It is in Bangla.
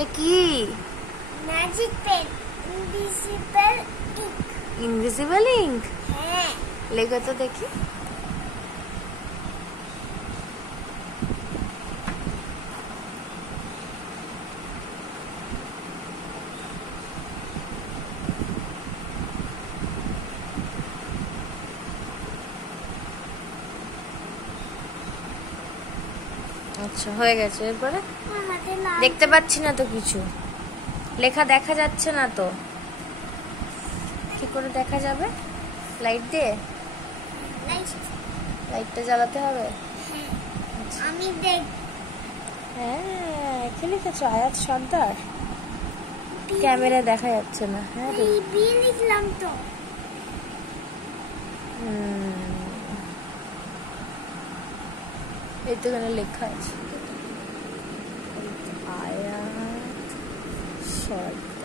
এটা কি? Magic pen, invisible ink. Invisible ink? হ্যাঁ। লেখো তো দেখি। আচ্ছা, হয়ে গেছে। এরপরে দেখতে পাচ্ছি না তো কিছু, লেখা দেখা যাচ্ছে না তো, কি করে দেখা যাবে? লাইট দিয়ে? লাইটটা জ্বালাতে হবে। আমি দেখ। হ্যাঁ, কি লিখেছো? আয়াত সর্দার। ক্যামেরা দেখা যাচ্ছে না। হ্যাঁ রে, বি লিখলাম তো। এই তো এখানে লেখা আছে আয়াত সর্দার।